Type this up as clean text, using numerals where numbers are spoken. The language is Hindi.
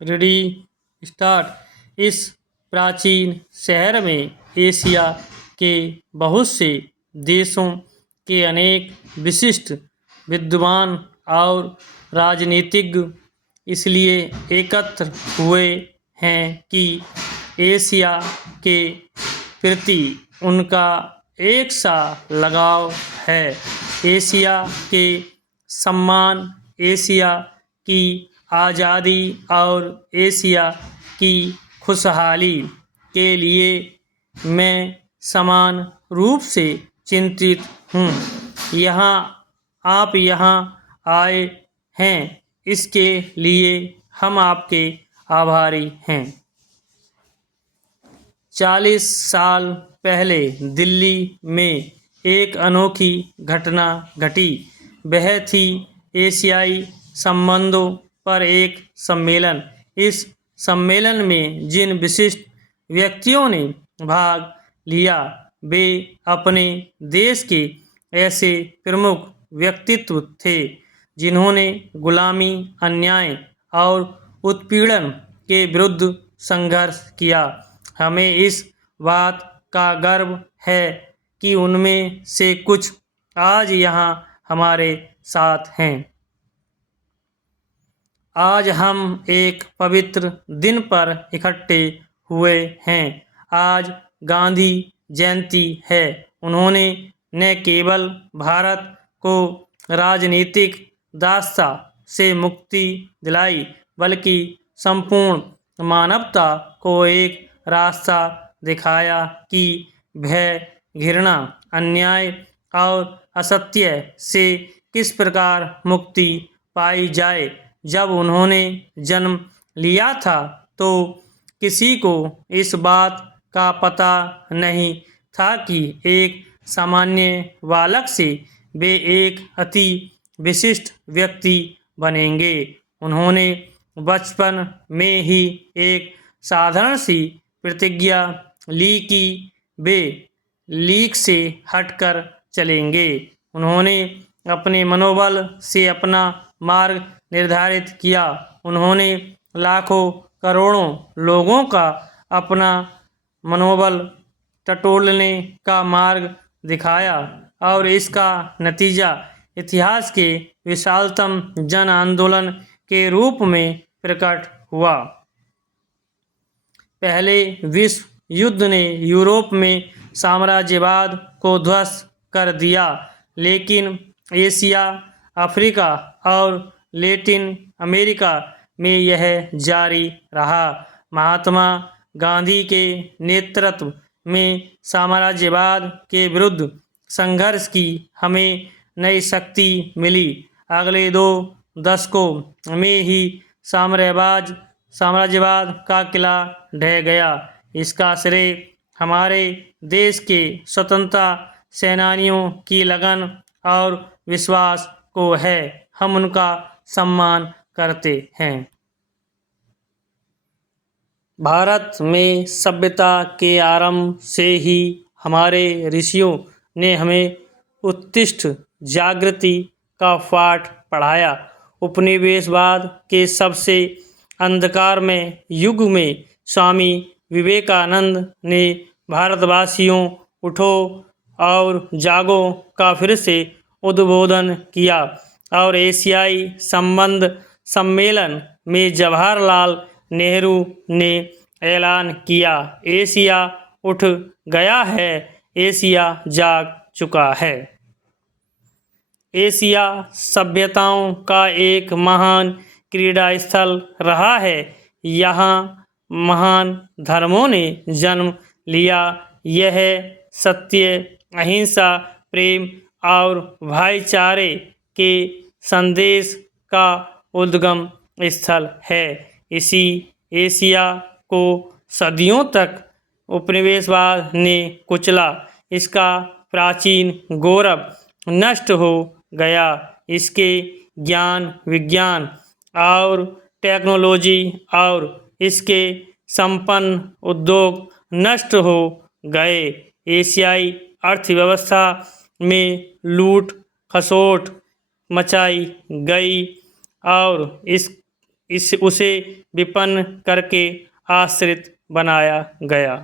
Ready start. इस प्राचीन शहर में एशिया के बहुत से देशों के अनेक विशिष्ट विद्वान और राजनीतिज्ञ इसलिए एकत्र हुए हैं कि एशिया के प्रति उनका एक सा लगाव है। एशिया के सम्मान, एशिया की आज़ादी और एशिया की खुशहाली के लिए मैं समान रूप से चिंतित हूँ। आप यहाँ आए हैं, इसके लिए हम आपके आभारी हैं। 40 साल पहले दिल्ली में एक अनोखी घटना घटी। वह थी एशियाई संबंधों पर एक सम्मेलन। इस सम्मेलन में जिन विशिष्ट व्यक्तियों ने भाग लिया, वे अपने देश के ऐसे प्रमुख व्यक्तित्व थे जिन्होंने गुलामी, अन्याय और उत्पीड़न के विरुद्ध संघर्ष किया। हमें इस बात का गर्व है कि उनमें से कुछ आज यहाँ हमारे साथ हैं। आज हम एक पवित्र दिन पर इकट्ठे हुए हैं। आज गांधी जयंती है। उन्होंने न केवल भारत को राजनीतिक दास्ता से मुक्ति दिलाई, बल्कि संपूर्ण मानवता को एक रास्ता दिखाया कि भय, घृणा, अन्याय और असत्य से किस प्रकार मुक्ति पाई जाए। जब उन्होंने जन्म लिया था तो किसी को इस बात का पता नहीं था कि एक सामान्य बालक से वे एक अति विशिष्ट व्यक्ति बनेंगे। उन्होंने बचपन में ही एक साधारण सी प्रतिज्ञा ली कि वे लीक से हटकर चलेंगे। उन्होंने अपने मनोबल से अपना मार्ग निर्धारित किया। उन्होंने लाखों करोड़ों लोगों का अपना मनोबल टटोलने का मार्ग दिखाया और इसका नतीजा इतिहास के विशालतम जन आंदोलन के रूप में प्रकट हुआ। पहले विश्व युद्ध ने यूरोप में साम्राज्यवाद को ध्वस्त कर दिया, लेकिन एशिया, अफ्रीका और लैटिन अमेरिका में यह जारी रहा। महात्मा गांधी के नेतृत्व में साम्राज्यवाद के विरुद्ध संघर्ष की हमें नई शक्ति मिली। अगले 2 दशकों में ही साम्राज्यवाद का किला ढह गया। इसका श्रेय हमारे देश के स्वतंत्रता सेनानियों की लगन और विश्वास को है। हम उनका सम्मान करते हैं। भारत में सभ्यता के आरंभ से ही हमारे ऋषियों ने हमें उत्कृष्ट जागृति का पाठ पढ़ाया। उपनिवेशवाद के सबसे अंधकारमय युग में स्वामी विवेकानंद ने भारतवासियों उठो और जागो का फिर से उद्बोधन किया और एशियाई संबंध सम्मेलन में जवाहरलाल नेहरू ने ऐलान किया, एशिया उठ गया है, एशिया जाग चुका है। एशिया सभ्यताओं का एक महान क्रीड़ा स्थल रहा है। यहाँ महान धर्मों ने जन्म लिया। यह सत्य, अहिंसा, प्रेम और भाईचारे के संदेश का उद्गम स्थल है। इसी एशिया को सदियों तक उपनिवेशवाद ने कुचला। इसका प्राचीन गौरव नष्ट हो गया। इसके ज्ञान, विज्ञान और टेक्नोलॉजी और इसके संपन्न उद्योग नष्ट हो गए। एशियाई अर्थव्यवस्था में लूट खसोट मचाई गई और इस उसे विपन्न करके आश्रित बनाया गया।